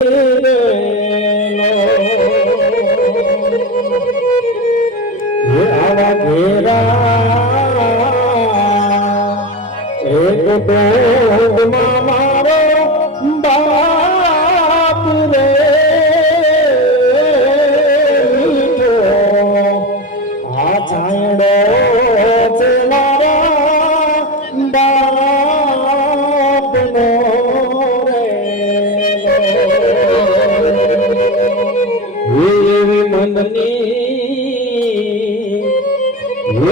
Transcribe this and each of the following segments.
આવા ઘેરા એક મારો બાપ રે મીઠો આ છાંયડો છે મારા બાપનો રે એવી મનની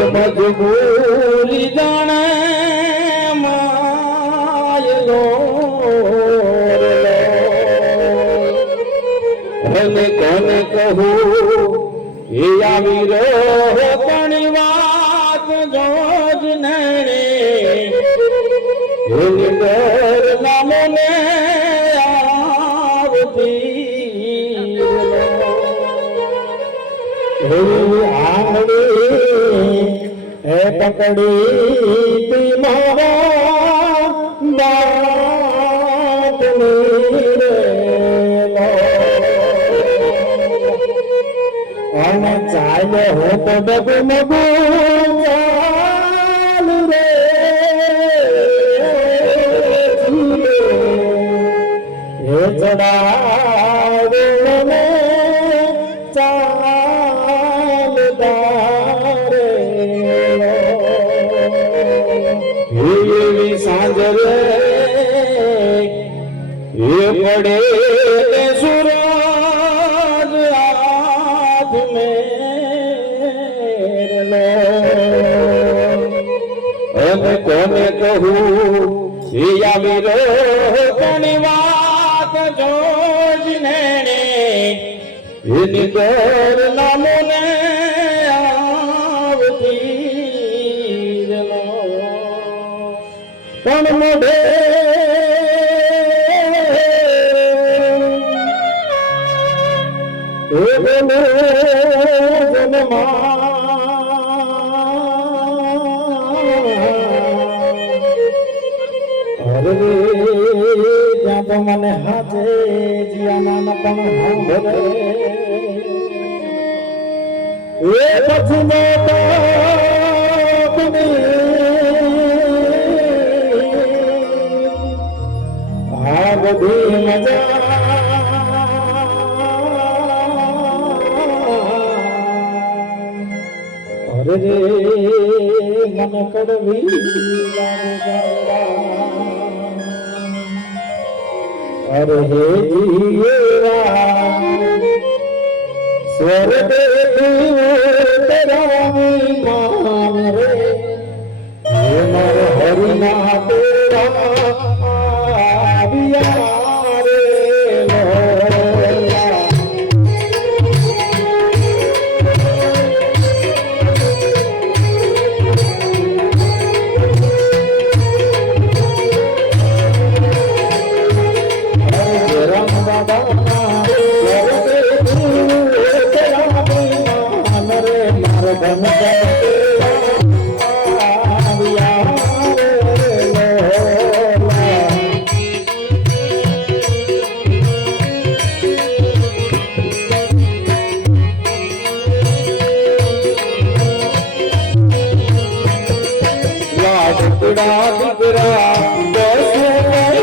મજબૂરી જાણે માયલો અને કોને કહું એ આવી રહ્યો પણ વાત જોજ ને એની ડર નામને આવતી આંગળી એ પકડી તી મારા બાપની રે અને ચાલ્યો હો તો ડગમગુ ચાલ રે એ ચડાવે મને સાંજ રે એ પડે તે સૂરજ આજ મેરલો અને કોને કહું એ આવી રહ્યો ઘણી વાત જોજ ને એની ડર નામને પણ મોઢે અરે ત્યાં તો મને હાથે જીયાના પણ સાંભળે એ પછી બધી મજા અરે રે મને કડવી લાગે અરે હે જીવા સ્વર્ગ તેરા માન રે મારે હરિના તેરા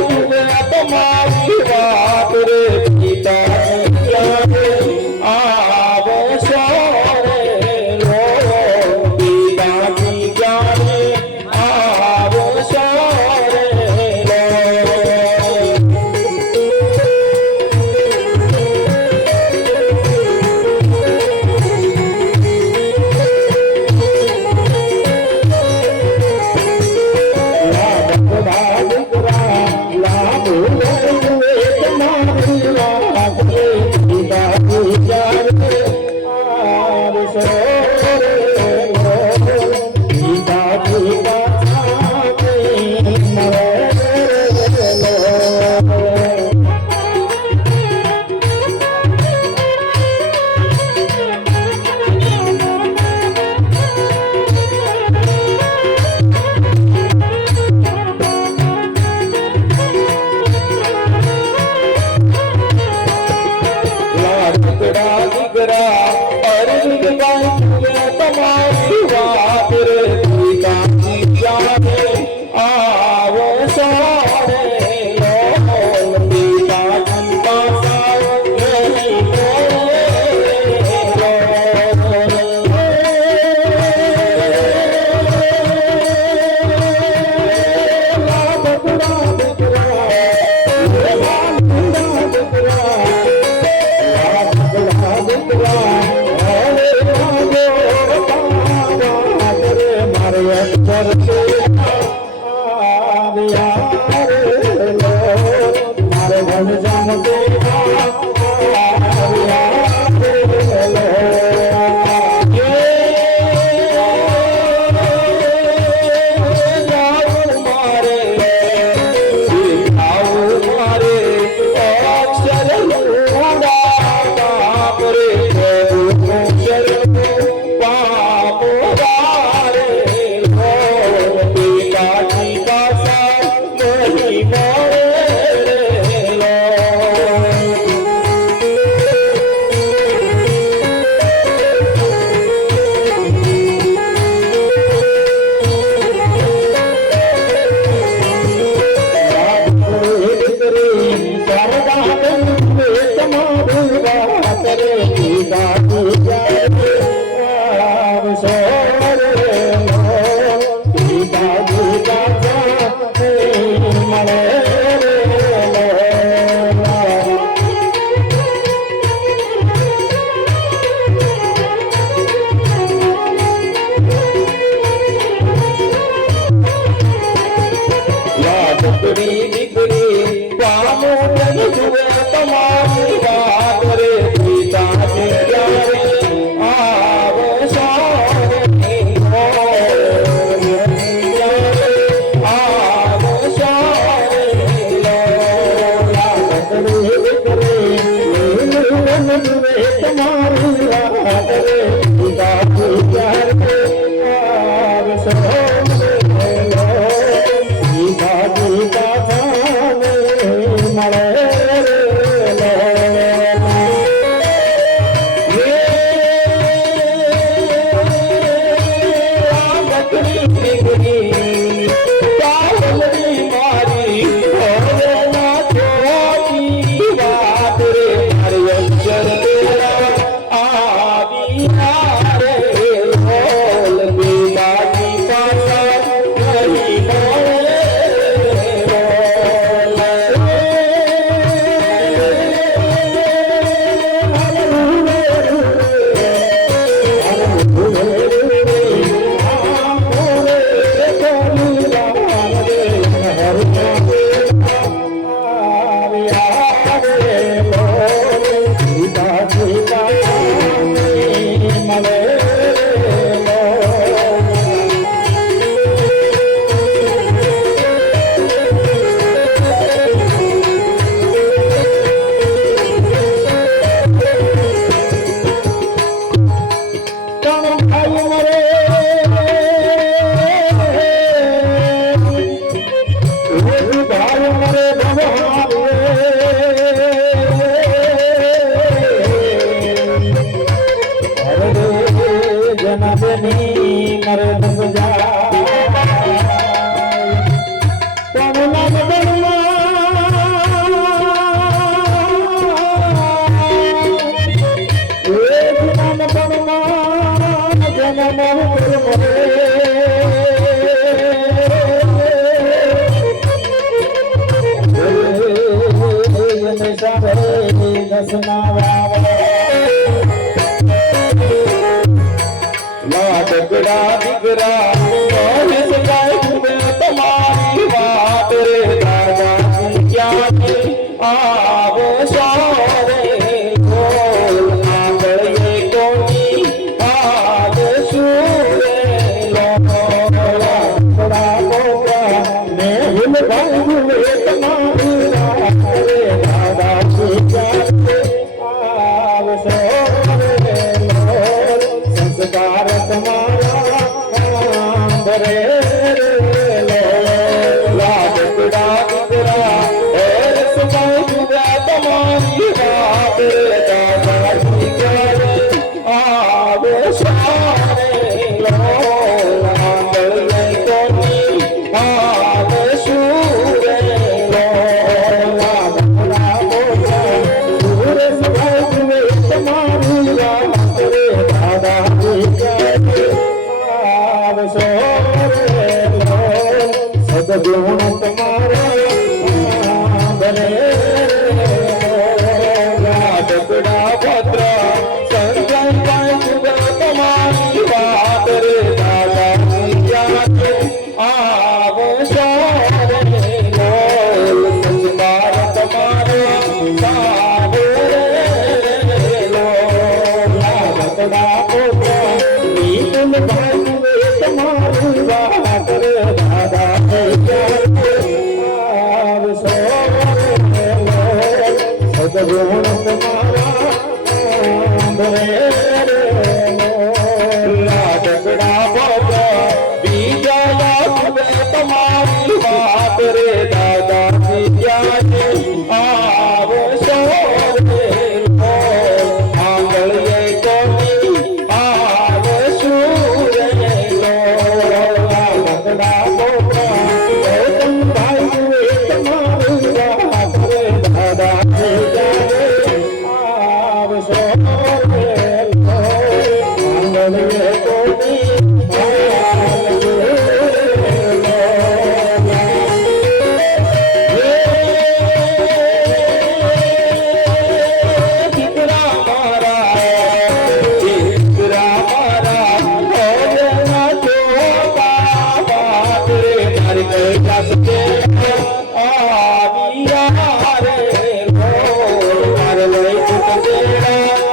દીકરા તમારી વાત રે દીકરા અરવિંદ ભાઈ તમારી વાત રે પિતાજી જાને આવો સારે પિતાજી પાસા નહીં તમારી વાત રે પિતાજી જાને આવો સારે તમારી વાત રે દાદાજી ક્યાં આવો સારે બોલ આંગળીએ કોની આદ સુરે લોલા થોડા મોટા ને હિલ ભાંગુએ તમારી વાત રે દાદાજી ક્યાં આવો સારે સંસ્કાર તમારા રે તમારી સભાઈ જુએ તમારી વાત રે દાદાજી ક્યારે આવશો રે લોલ સદગુણ તમારા બને ટુકડા પત્ર સંજય તમારી વાત રે દાદા ક્યારે આવશો રે લોલ સંસ્કાર તમારો સારો રે લોલ ટુકડા પોતા નીતન ભાઈ તમારી વાત રે દાદાજી ક્યારે આવશો રે લોલ સદગુણ તમારા બને ટુકડા પત્ર બીજા તમારી વાત રે દાદા ક્યારે આવશો રે લોલ આંગળીએ કોની આવશું રે લોલ ટુકડા પોતા ગૌતમ ભાઈ તમારી વાત રે દાદાજી ક્યારે આવશો રે લોલ આંગળીએ કોની આવશે દીકરા મારા ભોજન જોતા બાપ રે તારી કૈલાસ કે આવ્યા રે લોલ મારે લઈ ચૂક આવ્યા રે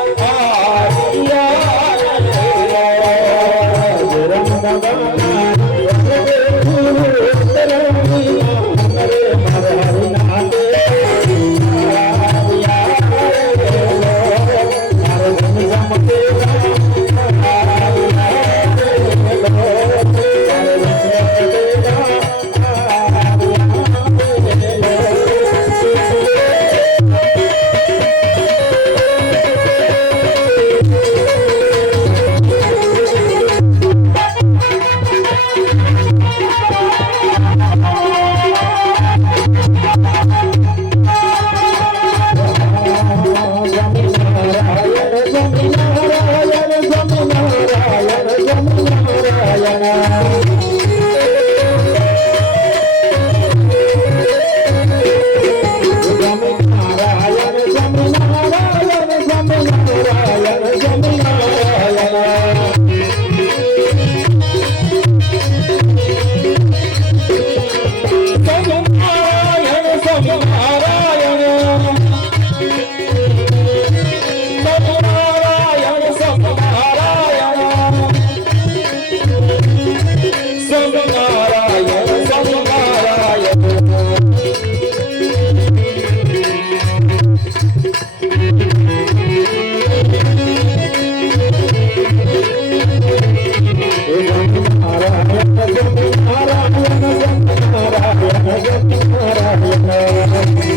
લોલ નારાયણ